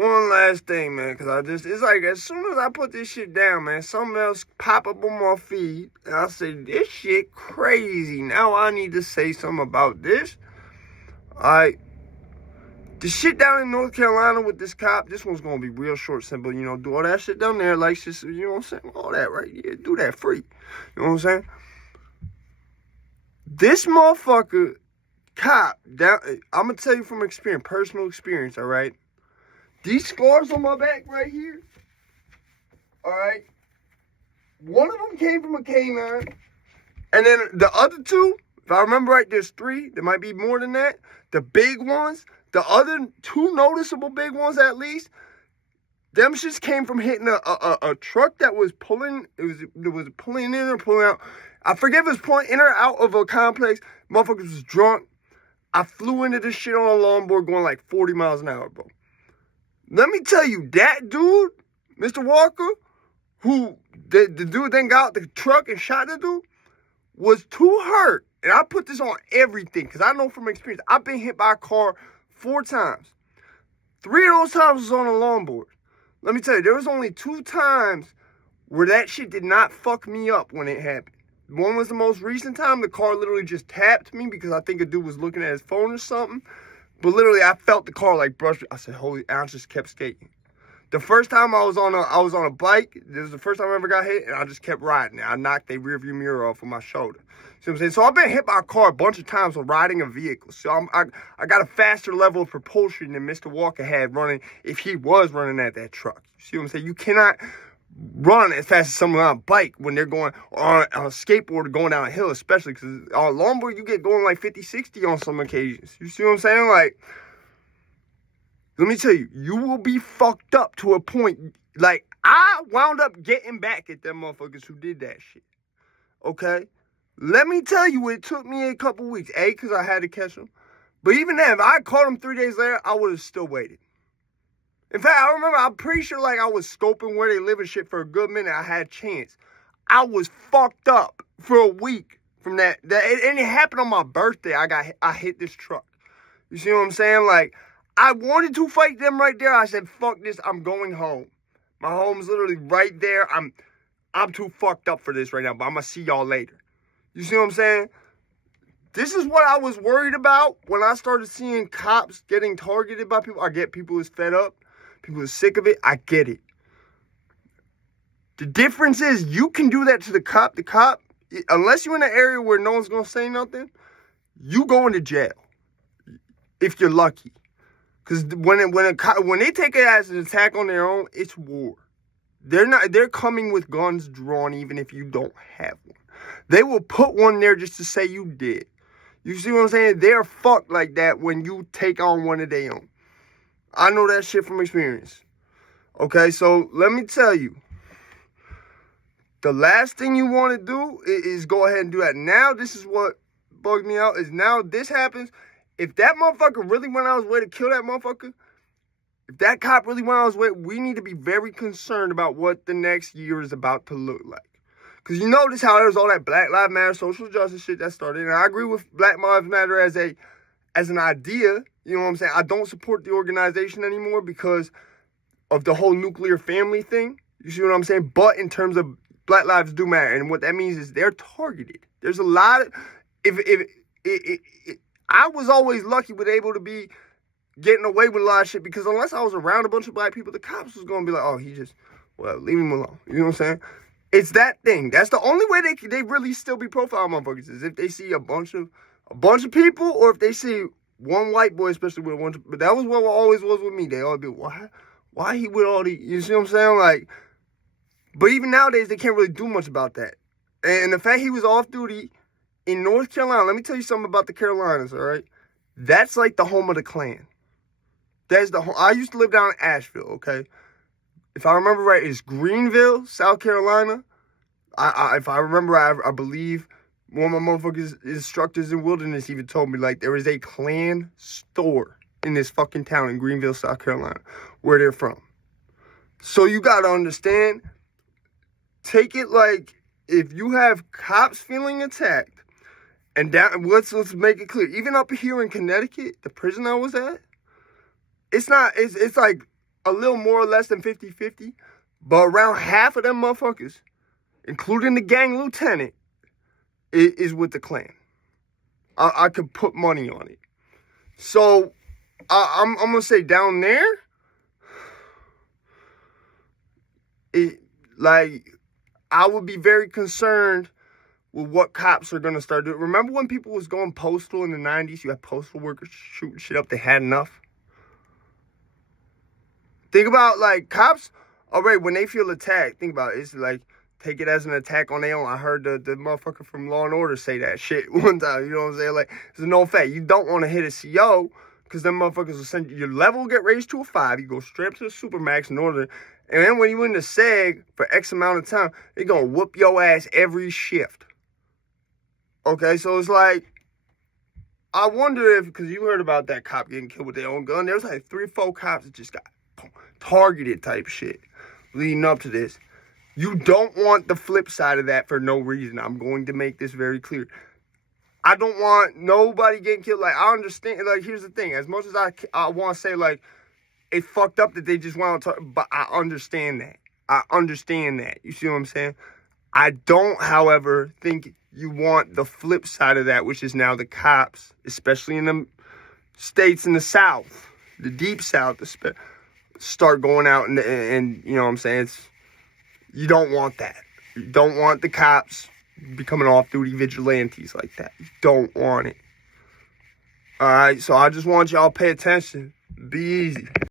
one last thing, man, because it's like, as soon as I put this shit down, man, something else pop up on my feed, and I say, this shit crazy. Now I need to say something about this. Alright. The shit down in North Carolina with this cop, this one's gonna be real short, simple. You know, do all that shit down there, like, just, you know what I'm saying? All that, right? Yeah, do that free. You know what I'm saying? This motherfucker, cop, down, I'm gonna tell you from experience, personal experience, alright? These scars on my back right here, alright? One of them came from a canine, and then the other two, if I remember right, there's 3. There might be more than that. The big ones, the other 2 noticeable big ones at least, them shits came from hitting a truck that was pulling, it was pulling in or pulling out. I forget if it was pulling in or out of a complex. Motherfuckers was drunk. I flew into this shit on a longboard going like 40 miles an hour, bro. Let me tell you, that dude, Mr. Walker, who, the dude then got out the truck and shot the dude, was too hurt. And I put this on everything, because I know from experience, I've been hit by a car 4 times. 3 of those times was on a longboard. Let me tell you, there was only 2 times where that shit did not fuck me up when it happened. One was the most recent time. The car literally just tapped me because I think a dude was looking at his phone or something. But literally, I felt the car like brush. I said, holy, I just kept skating. The first time I was on a bike, this was the first time I ever got hit, and I just kept riding. I knocked the rearview mirror off of my shoulder. See what I'm saying? So I've been hit by a car a bunch of times while riding a vehicle. So I got a faster level of propulsion than Mr. Walker had running if he was running at that truck. You see what I'm saying? You cannot run as fast as someone on a bike when they're going on a skateboard or going down a hill, especially because on a longboard you get going like 50, 60 on some occasions. You see what I'm saying? Like, let me tell you, you will be fucked up to a point. Like, I wound up getting back at them motherfuckers who did that shit. Okay? Let me tell you, it took me a couple weeks. A, because I had to catch them. But even then, if I caught them 3 days later, I would have still waited. In fact, I remember, I'm pretty sure like I was scoping where they live and shit for a good minute. I had a chance. I was fucked up for a week from that. And it happened on my birthday. I hit this truck. You see what I'm saying? Like, I wanted to fight them right there. I said, fuck this. I'm going home. My home's literally right there. I'm too fucked up for this right now, but I'm going to see y'all later. You see what I'm saying? This is what I was worried about when I started seeing cops getting targeted by people. I get people who's fed up. People are sick of it. I get it. The difference is you can do that to the cop. The cop, unless you're in an area where no one's going to say nothing, you going to jail if you're lucky. Because when they take it as an attack on their own, it's war. They're coming with guns drawn even if you don't have one. They will put one there just to say you did. You see what I'm saying? They're fucked like that when you take on one of their own. I know that shit from experience. Okay, so let me tell you. The last thing you want to do is go ahead and do that. Now, this is what bugged me out, is now this happens. If that motherfucker really went out his way to kill that motherfucker, if that cop really went out his way, we need to be very concerned about what the next year is about to look like. Because you notice how there's all that Black Lives Matter, social justice shit that started. And I agree with Black Lives Matter as an idea. You know what I'm saying? I don't support the organization anymore because of the whole nuclear family thing. You see what I'm saying? But in terms of Black Lives do matter. And what that means is they're targeted. There's a lot of... I was always lucky with able to be getting away with a lot of shit because unless I was around a bunch of black people, the cops was going to be like, oh, leave him alone. You know what I'm saying? It's that thing. That's the only way they really still be profiling motherfuckers is if they see a bunch of people or if they see one white boy, especially with a bunch of... But that was what always was with me. They always be, why he with all these... You see what I'm saying? Like, but even nowadays, they can't really do much about that. And the fact he was off duty in North Carolina, let me tell you something about the Carolinas, all right? That's like the home of the Klan. That's the home. I used to live down in Asheville, okay? If I remember right, it's Greenville, South Carolina. If I remember, I believe one of my motherfuckers instructors in wilderness even told me, like, there is a Klan store in this fucking town in Greenville, South Carolina, where they're from. So you got to understand, take it like, if you have cops feeling attacked, and let's make it clear, even up here in Connecticut, the prison I was at, it's like a little more or less than 50-50, but around half of them motherfuckers, including the gang lieutenant, is with the Klan. I could put money on it. So I'm gonna say down there, I would be very concerned with what cops are gonna start doing. Remember when people was going postal in the 90s? You had postal workers shooting shit up. They had enough. Think about, like, cops, all right, when they feel attacked, think about it. It's like, take it as an attack on their own. I heard the motherfucker from Law and Order say that shit one time. You know what I'm saying? Like, it's a no fact. You don't want to hit a CO because them motherfuckers will send you, your level will get raised to a 5. You go straight up to the Supermax in order. And then when you in the SEG for X amount of time, they going to whoop your ass every shift. Okay, so it's like, I wonder if, because you heard about that cop getting killed with their own gun. There was like 3 or 4 cops that just got targeted type shit leading up to this. You don't want the flip side of that for no reason. I'm going to make this very clear. I don't want nobody getting killed. Like, I understand. Like, here's the thing. As much as I want to say, like, it fucked up that they just want to talk, but I understand that. I understand that. You see what I'm saying? I don't, however, think you want the flip side of that, which is now the cops, especially in the states in the South, the deep South, start going out and you know what I'm saying? You don't want that. You don't want the cops becoming off-duty vigilantes like that. You don't want it. All right, so I just want y'all to pay attention. Be easy.